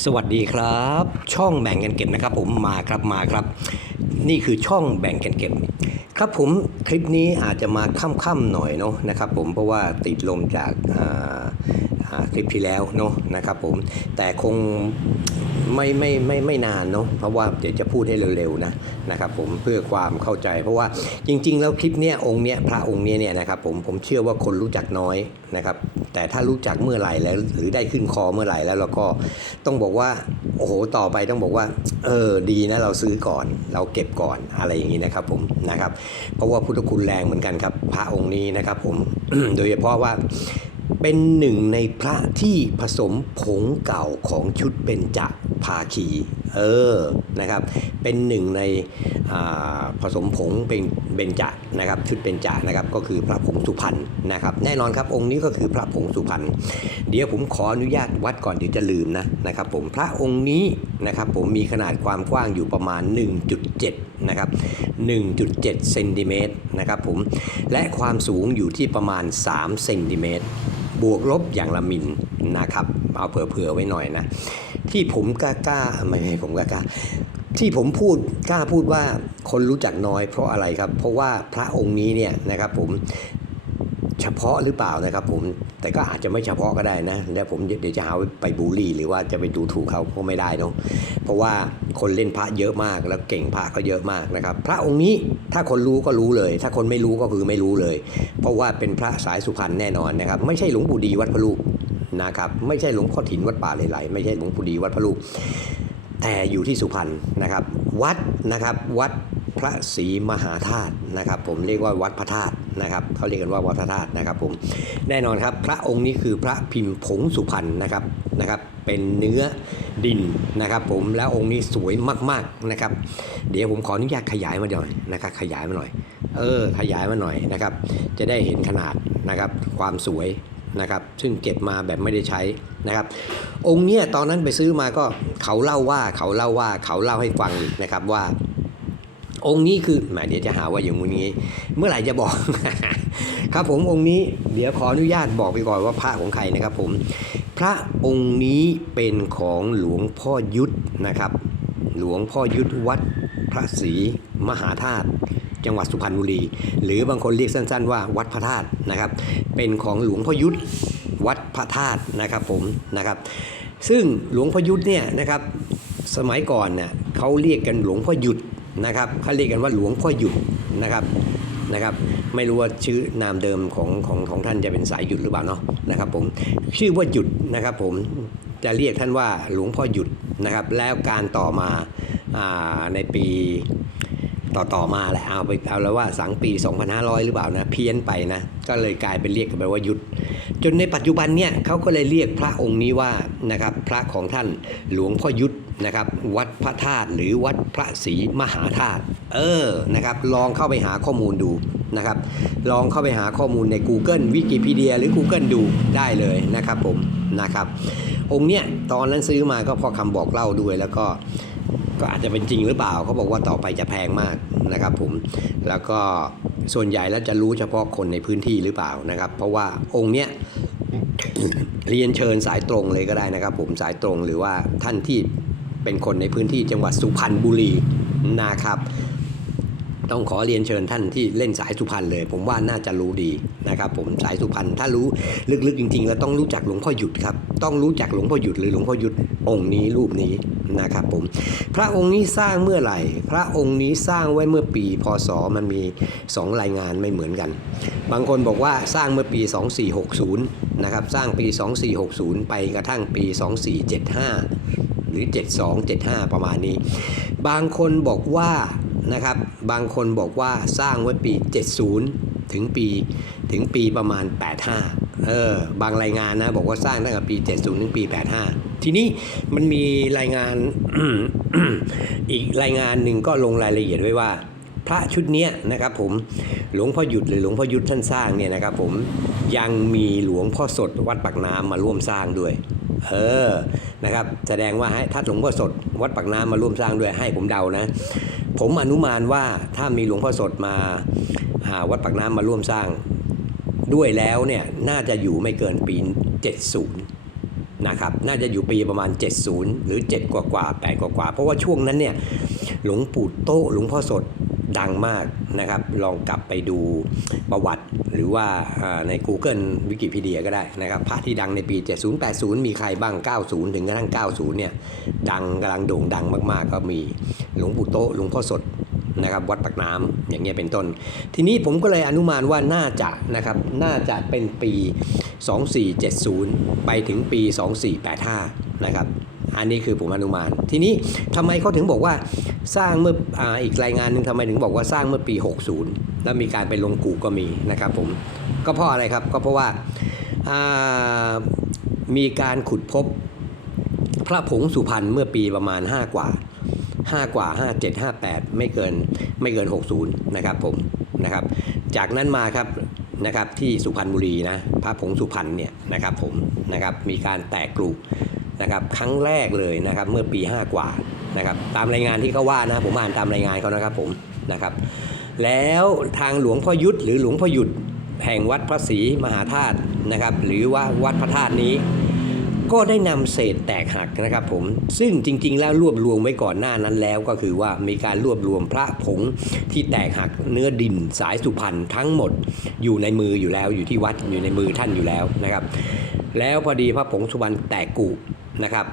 สวัสดีครับ ช่องแบ่งกันเก็บนะครับผมมาครับมาครับ นี่คือช่องแบ่งกันเก็บ ครับผมคลิปนี้อาจจะมาค่ำๆหน่อยเนาะนะครับผมเพราะว่าติดลมจากคลิปที่แล้วเนาะนะครับผมแต่คง ไม่ไม่ไม่ไม่นานเนาะเพราะว่าเดี๋ยวจะพูดให้เร็วๆนะนะครับผมเพื่อความเข้าใจ เพราะว่าจริง ๆ แล้วคลิปเนี้ยองค์เนี้ยพระองค์เนี้ยเนี่ยนะครับผมผมเชื่อว่าคนรู้จักน้อยนะครับแต่ถ้ารู้จักเมื่อไหร่แล้ว หรือได้ขึ้นคอเมื่อไหร่แล้วเราก็ต้องบอกว่าโอ้โหต่อไปต้องบอกว่าเออดีนะเราซื้อก่อน เราเก็บก่อนอะไรอย่างนี้นะครับผมนะครับเพราะว่าพุทธคุณแรงเหมือนกันครับพระองค์นี้นะครับผมโดยเฉพาะว่าเป็นหนึ่งในพระที่ผสมผงเก่าของชุดเบญจ ภาคี เออ นะครับ เป็นหนึ่งในผสมผงเป็นเบญจนะครับ ชุดเบญจนะครับ ก็คือพระผงสุพรรณนะครับ แน่นอนครับองค์นี้ก็คือพระผงสุพรรณ เดี๋ยวผมขออนุญาตวัดก่อนเดี๋ยวจะลืมนะนะครับ ผม พระองค์นี้นะครับผมมีขนาดความกว้างอยู่ประมาณ 1.7 นะครับ 1.7 เซนติเมตรนะครับผม และความสูงอยู่ที่ประมาณ 3 เซนติเมตร บวกลบอย่างละมิลนะครับ เอาเผื่อๆไว้หน่อยนะ ที่ผมกล้ากล้าไม่ให้ผมกล้ากล้าที่ผมพูดกล้าพูดว่าคนรู้จักน้อยเพราะอะไรครับ เพราะว่าพระองค์นี้เนี่ยนะครับผมเฉพาะหรือเปล่านะครับผมแต่ก็อาจจะไม่เฉพาะก็ได้นะแล้วผมเดี๋ยวจะหาไปบูลลี่ หรือว่าจะไปดูถูกเขาก็ไม่ได้เนอะเพราะว่าคนเล่นพระเยอะมากแล้วเก่งพระก็เยอะมากนะครับ พระองค์นี้ถ้าคนรู้ก็รู้เลย ถ้าคนไม่รู้ก็คือไม่รู้เลย เพราะว่าเป็นพระสายสุพรรณแน่นอนนะครับ ไม่ใช่หลวงปู่ดีวัดพระลูก นะครับไม่ใช่หลวงพ่อถินวัดป่าไหลๆไม่ใช่หลวงปู่ดีวัดพระลูกแต่อยู่ที่สุพรรณนะครับวัดนะครับวัดพระศรีมหาธาตุนะครับ ผมเรียกว่าวัดพระธาตุนะครับเขาเรียกกันว่าวัดพระธาตุนะครับผมแน่นอนครับพระองค์นี้คือพระพิมพ์ผงสุพรรณนะครับนะครับเป็นเนื้อดินนะครับผมแล้วองค์นี้สวยมากๆนะครับ เดี๋ยวผมขออนุญาตขยายมาหน่อยนะครับขยายมาหน่อย เออขยายมาหน่อยนะครับ จะได้เห็นขนาดนะครับความสวย นะครับซึ่งเก็บมาแบบไม่ได้ใช้นะครับ องค์เนี้ยตอนนั้นไปซื้อมาก็เขาเล่าว่าเขาเล่าว่าเขาเล่าให้ฟังอีกนะครับว่า องค์นี้คือแหมเดี๋ยวจะหาว่าอย่างมูนี้ เมื่อไหร่จะบอก ครับผมองค์นี้เดี๋ยวขออนุญาตบอกไปก่อนว่าพระของใครนะครับ ผมพระองค์นี้เป็นของหลวงพ่อยุทธนะครับ หลวงพ่อยุทธวัดพระศรีมหาธาตุ จังหวัดสุพรรณบุรี หรือบางคนเรียกสั้น ๆ ว่าวัดพระธาตุนะครับ เป็นของหลวงพ่อยุทธวัดพระธาตุนะครับผมนะครับ ซึ่งหลวงพ่อยุทธเนี่ยนะครับสมัยก่อนเนี่ยเขาเรียกกันหลวงพ่อหยุดนะครับเขาเรียกกันว่าหลวงพ่อหยุดนะครับนะครับไม่รู้ว่าชื่อนามเดิมของของของท่านจะเป็นสายหยุดหรือเปล่าเนาะนะครับผมชื่อว่าหยุดนะครับผมจะเรียกท่านว่าหลวงพ่อหยุดนะครับแล้วการต่อมาอ่าในปี ต่อต่อมาแหละเอาไปเอาแล้วว่าสังปี 2500 หรือเปล่านะเพี้ยนไปนะก็เลยกลายเป็นเรียกกันไปว่ายุดจนในปัจจุบันเนี่ยเขาก็เลยเรียกพระองค์นี้ว่านะครับพระของท่านหลวงพ่อยุทธนะครับวัดพระธาตุหรือวัดพระศรีมหาธาตุเออนะครับลองเข้าไปหาข้อมูลดูนะครับลองเข้าไปหาข้อมูลใน Google วิกิพีเดียหรือ Google ดูได้เลยนะครับผมนะครับองค์เนี้ยตอนนั้นซื้อมาก็พราะคำบอกเล่าด้วยแล้วก็ ก็อาจจะเป็นจริงหรือเปล่าเขาบอกว่าต่อไปจะแพงมากนะครับผมแล้วก็ส่วนใหญ่แล้วจะรู้เฉพาะคนในพื้นที่หรือเปล่านะครับ เพราะว่าองค์เนี้ยเรียนเชิญสายตรงเลยก็ได้นะครับ ผมสายตรงหรือว่าท่านที่เป็นคนในพื้นที่จังหวัดสุพรรณบุรีนะครับ ต้องขอเรียนเชิญท่านที่เล่นสายสุพรรณเลย ผมว่าน่าจะรู้ดีนะครับ ผมสายสุพรรณถ้ารู้ลึกๆจริงๆแล้วต้องรู้จักหลวงพ่อหยุดครับ ต้องรู้จักหลวงพ่อหยุดหรือหลวงพ่อหยุดองค์นี้รูปนี้นะครับผมพระองค์นี้สร้างเมื่อไหร่ พระองค์นี้สร้างไว้เมื่อปีพศมันมี 2 รายงานไม่เหมือนกัน บางคนบอกว่าสร้างเมื่อปี 2460นะครับสร้างปี 2460 ไปกระทั่งปี 2475 หรือ 72 75 ประมาณนี้ บางคนบอกว่า นะครับ บางคนบอกว่าสร้างไว้ปี 70 ถึงปีถึงปีประมาณ 85 เออ บางรายงานนะบอกว่าสร้างตั้งแต่ปี 70 ถึงปี 85 ทีนี้มันมีรายงานอีกรายงานหนึ่งก็ลงรายละเอียดไว้ว่า พระชุดเนี้ยนะครับผมหลวงพ่อหยุดหรือหลวงพ่อยุทธท่านสร้างเนี่ยนะครับผมยังมีหลวงพ่อสดวัดปากน้ำมาร่วมสร้างด้วยเออ นะครับ แสดงว่าให้ถ้าหลวงพ่อสด วัดปากน้ำมาร่วมสร้างด้วยให้ผมเดานะ ผมอนุมานว่าถ้ามีหลวงพ่อสดมาหาวัดปากน้ำมาร่วมสร้างด้วยแล้วเนี่ยน่าจะอยู่ไม่เกินปี 70 นะครับ น่าจะอยู่ปีประมาณ 70 หรือ 7 กว่ากว่า8กว่ากว่า เพราะว่าช่วงนั้นเนี่ยหลวงปู่โตหลวงพ่อสดดังมากนะครับ ลองกลับไปดูประวัติหรือว่าอ่าใน Google วิกิพีเดียก็ได้นะครับพระที่ดังในปี 70 80 มีใครบ้าง 90 ถึงกระทั่ง 90 เนี่ย ดังกำลังโด่งดังมากๆ ก็มี หลวงปู่โตหลวงพ่อสดนะครับวัดปากน้ำอย่างเงี้ยเป็นต้น ทีนี้ผมก็เลยอนุมานว่าน่าจะนะครับน่าจะเป็นปี 2470 ไปถึงปี 2485 นะครับอันนี้คือผมอนุมาน ทีนี้ทำไมเขาถึงบอกว่าสร้างเมื่อออีกรายงานหนึ่งทำไมถึงบอกว่าสร้างเมื่อปี 60 แล้วมีการไปลงกูก็มีนะครับผมก็เพราะอะไรครับก็เพราะว่าอ่ามีการขุดพบพระผงสุพรรณเมื่อปีประมาณ 5 กว่า 5 กว่า 57 58 ไม่เกินไม่เกิน 60 นะครับผมนะครับจากนั้นมาครับนะครับที่สุพรรณบุรีนะพระผงสุพรรณเนี่ยนะครับผมนะครับมีการแตกกลุ่นะครับครั้งแรกเลยนะครับเมื่อปี 5 กว่านะครับตามรายงานที่เขาว่านะผมอ่านตามรายงานเขานะครับผมนะครับแล้วทางหลวงพ่อยุทธหรือหลวงพ่อหยุดแห่งวัดพระศรีมหาธาตุนะครับหรือว่าวัดพระธาตุนี้ ก็ได้นำเศษแตกหักนะครับผมซึ่งจริง ๆ แล้วรวบรวมไว้ก่อนหน้านั้นแล้วก็คือว่ามีการรวบรวมพระผงที่แตกหักเนื้อดินสายสุพรรณทั้งหมดอยู่ในมืออยู่แล้วอยู่ที่วัดอยู่ในมือท่านอยู่แล้วนะครับ แล้วพอดีพระผงสุพรรณแตกกุนะครับ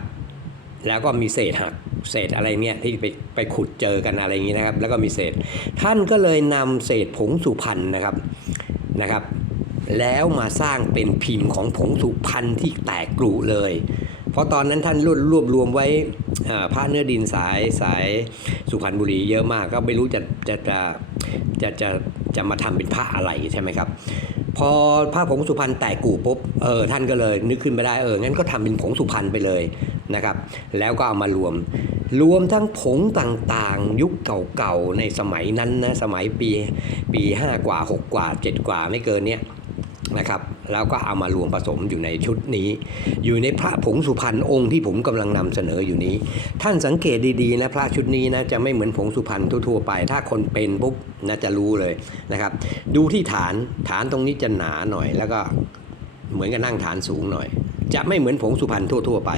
แล้วก็มีเศษหักเศษอะไรเนี่ยที่ไปไปขุดเจอกันอะไรอย่างนี้นะครับ แล้วก็มีเศษ ท่านก็เลยนำเศษผงสุพรรณนะครับนะครับ แล้วมาสร้างเป็นพิมพ์ของผงสุพรรณที่แตกกรุเลย เพราะตอนนั้นท่านรวบรวบรวมไว้อ่าพระเนื้อดินสายสายสุพรรณบุรีเยอะมาก ก็ไม่รู้จะจะจะจะจะจะมาทำเป็นพระอะไรใช่ไหมครับ พอพระผงสุพรรณแตกกูปุ๊บเออท่านก็เลยนึกขึ้นไปได้เอองั้นก็ทำเป็นผงสุพรรณไปเลยนะครับ แล้วก็เอามารวม รวมทั้งผงต่างๆ ยุคเก่าๆในสมัยนั้นนะสมัยปีปี 5 กว่า 6 กว่า 7 กว่าไม่เกินเนี้ย นะครับแล้วก็เอามารวมผสมอยู่ในชุดนี้ อยู่ในพระผงสุพรรณองค์ที่ผมกำลังนำเสนออยู่นี้ ท่านสังเกตดีๆนะพระชุดนี้นะจะไม่เหมือนผงสุพรรณทั่วๆไป ถ้าคนเป็นปุ๊บน่าจะรู้เลยนะครับ ดูที่ฐานฐานตรงนี้จะหนาหน่อย แล้วก็เหมือนกับนั่งฐานสูงหน่อย จะไม่เหมือนผงสุพรรณทั่ว ๆ ไป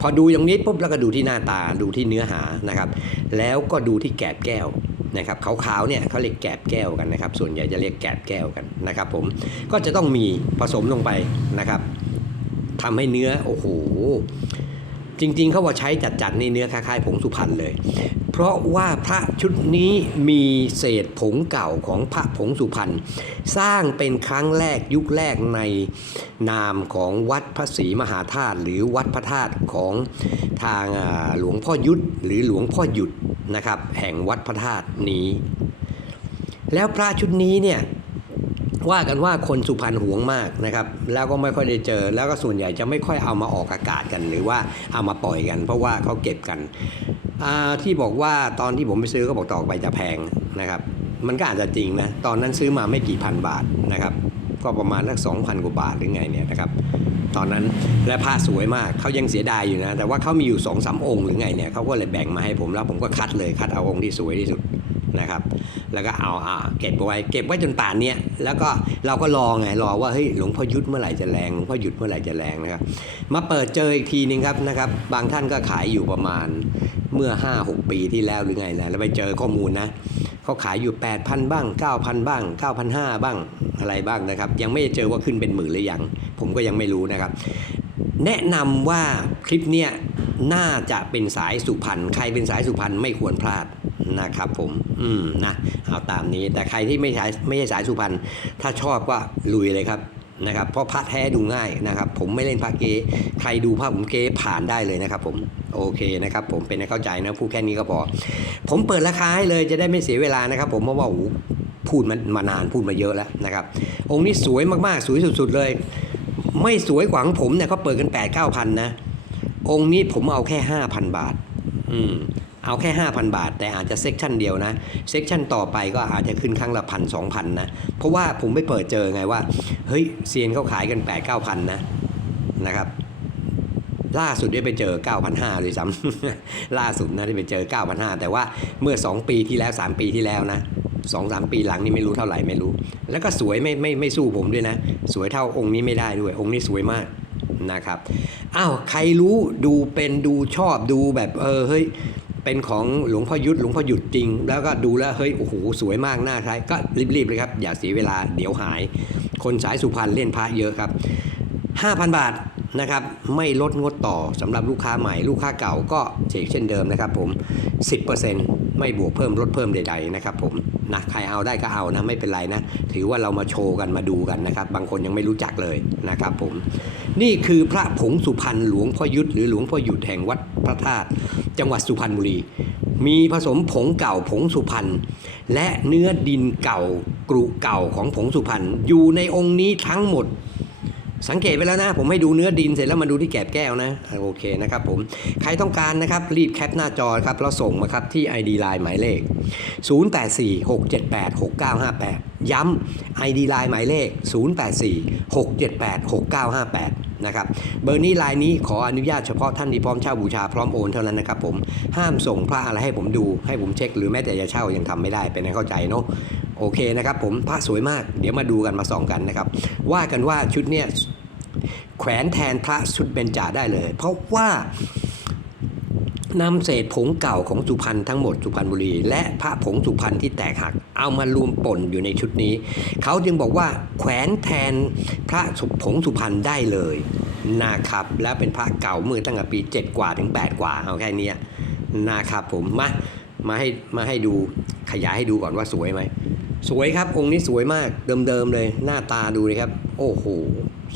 พอดูอย่างนี้ปุ๊บแล้วก็ดูที่หน้าตาดูที่เนื้อหานะครับ แล้วก็ดูที่แกบแก้ว นะครับขาวๆเนี่ยเขาเรียกแกบแก้วกันนะครับ ส่วนใหญ่จะเรียกแกบแก้วกันนะครับ ผมก็จะต้องมีผสมลงไปนะครับทำให้เนื้อโอ้โหจริงๆเขาว่าใช้จัดๆในเนื้อคล้ายๆผงสุพรรณเลย เพราะว่าพระชุดนี้มีเศษผงเก่าของพระผงสุพรรณสร้างเป็นครั้งแรกยุคแรกในนามของวัดพระศรีมหาธาตุหรือวัดพระธาตุของทางหลวงพ่อยุทธหรือหลวงพ่อหยุด นะครับ แห่งวัดพระธาตุนี้ แล้วพระชุดนี้เนี่ยว่ากันว่าคนสุพรรณหวงมากนะครับ แล้วก็ไม่ค่อยได้เจอ แล้วก็ส่วนใหญ่จะไม่ค่อยเอามาออกอากาศกัน หรือว่าเอามาปล่อยกัน เพราะว่าเขาเก็บกันที่บอกว่าตอนที่ผมไปซื้อก็บอกต่อไปจะแพงนะครับ มันก็อาจจะจริงนะ ตอนนั้นซื้อมาไม่กี่พันบาทนะครับ ก็ประมาณสักสองพันกว่าบาทหรือไงเนี่ยนะครับ ตอนนั้น และผ้าสวยมากเขายังเสียดายอยู่นะ แต่ว่าเขามีอยู่สองสามองค์หรือไงเนี่ยเขาก็เลยแบ่งมาให้ผมแล้วผมก็คัดเลยคัดเอาองค์ที่สวยที่สุดนะครับ แล้วก็เอาอ่าเก็บไว้ เก็บไว้จนป่านเนี้ยแล้วก็เราก็รอไงรอว่าเฮ้ยหลวงพ่อยุทธเมื่อไหร่จะแรงหลวงพ่อหยุดเมื่อไหร่จะแรงนะครับ มาเปิดเจออีกทีนึงครับนะครับ บางท่านก็ขายอยู่ประมาณเมื่อ 5-6 ปีที่แล้วหรือไงนะแล้วไปเจอข้อมูลนะ เขาขายอยู่ 8,000 บ้าง 9,000 บ้าง 9,500 บ้างอะไรบ้างนะครับ ยังไม่เจอว่าขึ้นเป็นหมื่นหรือยัง ผมก็ยังไม่รู้นะครับ แนะนำว่าคลิปเนี้ยน่าจะเป็นสายสุพรรณใครเป็นสายสุพรรณไม่ควรพลาดนะครับผม อืมนะเอาตามนี้แต่ใครที่ไม่ใช่ไม่ใช่สายสุพรรณถ้าชอบก็ลุยเลยครับ นะครับเพราะพระแท้ดูง่ายนะครับ ผมไม่เล่นพระเก๊ใครดูพระผมเก๊ผ่านได้เลยนะครับ ผมโอเคนะครับ ผมเป็นให้เข้าใจนะพูดแค่นี้ก็พอ ผมเปิดราคาให้เลยจะได้ไม่เสียเวลานะครับ ผมเพราะว่าพูดมันมานานพูดมาเยอะแล้วนะครับ องค์นี้สวยมากๆ สวยสุด ๆ เลย ไม่สวยกว่าของผมเนี่ยเขาเปิดกัน8ปดเก้าพันนะ องค์นี้ผมเอาแค่5,000บาท อืม เอาแค่ 5,000 บาท แต่อาจจะเซ็กชันเดียวนะ เซ็กชันต่อไปก็อาจจะขึ้นครั้งละพันสองพันนะ เพราะว่าผมไปเปิดเจอไงว่า เฮ้ยเซียนเขาขายกัน8ปดเก้าพันนะนะครับ ล่าสุดได้ไปเจอ 9,500เลยซ้ำล่าสุดนะที่ไปเจอ 9,500 แต่ว่าเมื่อ 2 ปีที่แล้ว 3 ปีที่แล้วนะสองสามปีหลังนี่ไม่รู้เท่าไหร่ไม่รู้ แล้วก็สวยไม่ไม่ไม่สู้ผมด้วยนะ สวยเท่าองค์นี้ไม่ได้ด้วย องค์นี้สวยมากนะครับ อ้าวใครรู้ดูเป็นดูชอบดูแบบเออเฮ้ย เป็นของหลวงพ่อยุทธหลวงพ่อหยุดจริง แล้วก็ดูแล้วเฮ้ยโอ้โหสวยมากน่าใช้ก็รีบๆเลยครับ อย่าเสียเวลาเดี๋ยวหาย คนสายสุพรรณเล่นพระเยอะครับ 5,000 บาทนะครับไม่ลดงดต่อสำหรับลูกค้าใหม่ ลูกค้าเก่าก็เช่เช่นเดิมนะครับผม 10%ไม่บวกเพิ่มลดเพิ่มใดๆนะครับผมนะใครเอาได้ก็เอานะไม่เป็นไรนะ ถือว่าเรามาโชว์กันมาดูกันนะครับ บางคนยังไม่รู้จักเลยนะครับผม นี่คือพระผงสุพรรณหลวงพ่อยุทธหรือหลวงพ่อหยุดแห่งวัดพระธาตุจังหวัดสุพรรณบุรี มีผสมผงเก่าผงสุพรรณและเนื้อดินเก่ากรุเก่าของผงสุพรรณอยู่ในองค์นี้ทั้งหมด สังเกตไปแล้วนะ ผมให้ดูเนื้อดินเสร็จแล้วมาดูที่แกบแก้วนะโอเคนะครับผมใครต้องการนะครับรีบแคปหน้าจอครับแล้วส่งมาครับที่ ID Line หมายเลข 0846786958 ย้ำ ID Line หมายเลข 0846786958 นะครับเบอร์นี้ไลน์นี้ขออนุญาตเฉพาะท่านที่พร้อมเช่าบูชาพร้อมโอนเท่านั้นนะครับผมห้ามส่งพระอะไรให้ผมดูให้ผมเช็ค หรือแม้แต่จะเช่ายังทำไม่ได้เป็นให้เข้าใจเนาะโอเคนะครับผมพระสวยมากเดี๋ยวมาดูกันมาส่องกันนะครับว่ากันว่าชุดเนี้ยแขวนแทนพระชุดเบญจาได้เลย เพราะว่า นำเศษผงเก่าของสุพรรณทั้งหมดสุพรรณบุรี และพระผงสุพรรณที่แตกหัก เอามารวมป่นอยู่ในชุดนี้ เขาจึงบอกว่าแขวนแทนพระสุผงสุพรรณได้เลยนะครับ แล้วเป็นพระเก่าเมื่อตั้งแต่ปี 7 กว่าถึง 8 กว่าเอาแค่นี้นะครับผมมามาให้มาให้ดูขยายให้ดูก่อนว่าสวยไหมสวยครับองค์นี้สวยมากเดิมๆเลยหน้าตาดูเลยครับ โอ้โห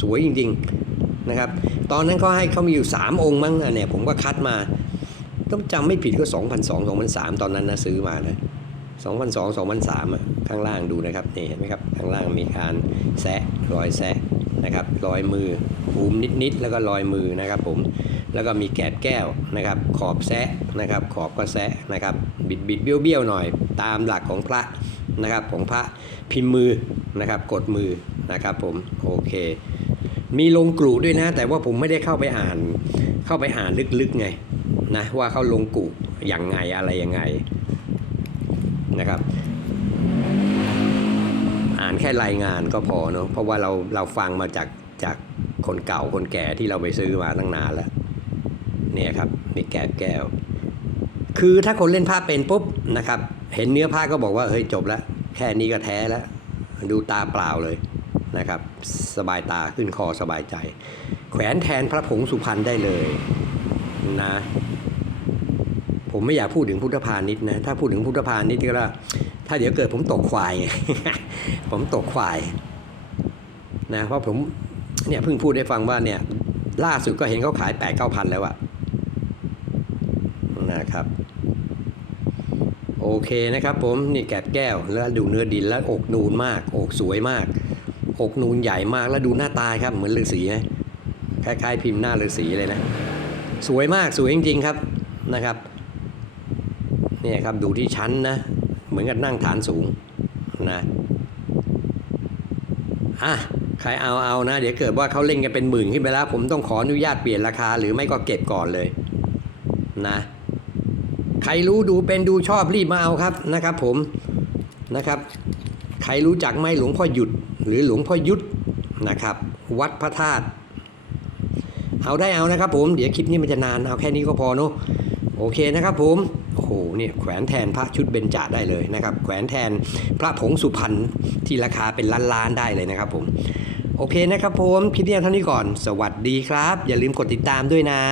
สวยจริง ๆนะครับ ตอนนั้นเขาให้เขามีอยู่ 3 องค์มั้งอะเนี่ยผมก็คัดมา ต้องจำไม่ผิดก็ 2,002 2,003 ตอนนั้นนะซื้อมานะ2,002 2,003อะข้างล่างดูนะครับนี่เห็นไหมครับข้างล่างมีการแซะรอยแซะนะครับรอยมือภูมินิดๆแล้วก็รอยมือนะครับผมแล้วก็มีแกบแก้วนะครับ ขอบแซะนะครับ ขอบก็แซะนะครับ บิดบิดเบี้ยวเบี้ยวหน่อย ตามหลักของพระนะครับของพระพิมพ์มือนะครับ กดมือนะครับผมโอเคมีลงกรุด้วยนะ แต่ว่าผมไม่ได้เข้าไปอ่าน เข้าไปอ่านลึกๆไง นะว่าเขาลงกุอย่างไงอะไรยังไงนะครับ อ่านแค่รายงานก็พอเนาะเพราะว่าเราเราฟังมาจากจากคนเก่าคนแก่ที่เราไปซื้อมาตั้งนานแล้วเนี่ยครับมีแก้วแก้ว คือถ้าคนเล่นผ้าเป็นปุ๊บนะครับ เห็นเนื้อผ้าก็บอกว่าเฮ้ยจบแล้วแค่นี้ก็แท้แล้วดูตาเปล่าเลยนะครับ สบายตาขึ้นคอสบายใจ แขวนแทนพระผงสุพรรณได้เลยนะ ผมไม่อยากพูดถึงพุทธพาณิชย์นะถ้าพูดถึงพุทธพาณิชย์ก็ล้ถ้าเดี๋ยวเกิดผมตกควาย ผมตกควายนะเพราะผมเนี่ยเพิ่งพูดได้ฟังว่าเนี่ยล่าสุดก็เห็นเขาขายแปดเก้าพันแล้วอะนะครับ โอเคนะครับผมนี่แกบแก้วแล้วดูเนื้อดินแล้วอกนูนมาก อกสวยมาก อกนูนใหญ่มากแล้วดูหน้าตาครับเหมือนฤาษีนะคล้ายๆ พิมพ์หน้าฤาษีเลยนะ สวยมากสวยจริงๆครับนะครับ เนี่ยครับดูที่ชั้นนะ เหมือนกับนั่งฐานสูงนะอะใครเอาเอานะ เดี๋ยวเกิดว่าเขาเล่นกันเป็นหมื่นขึ้นไปแล้ว ผมต้องขออนุญาตเปลี่ยนราคา หรือไม่ก็เก็บก่อนเลยนะใครรู้ดูเป็นดูชอบรีบมาเอาครับนะครับ ผมนะครับ ใครรู้จักไหมหลวงพ่อหยุด หรือหลวงพ่อยุทธนะครับ วัดพระธาตุเอาได้เอานะครับ ผมเดี๋ยวคลิปนี้มันจะนานเอาแค่นี้ก็พอเนาะโอเคนะครับ ผม โอ้โหเนี่ยแขวนแทนพระชุดเบญจาได้เลยนะครับ แขวนแทนพระผงสุพรรณที่ราคาเป็นล้านๆได้เลยนะครับผมโอเคนะครับผมคลิปนี้เท่านี้ก่อน สวัสดีครับ อย่าลืมกดติดตามด้วยนะ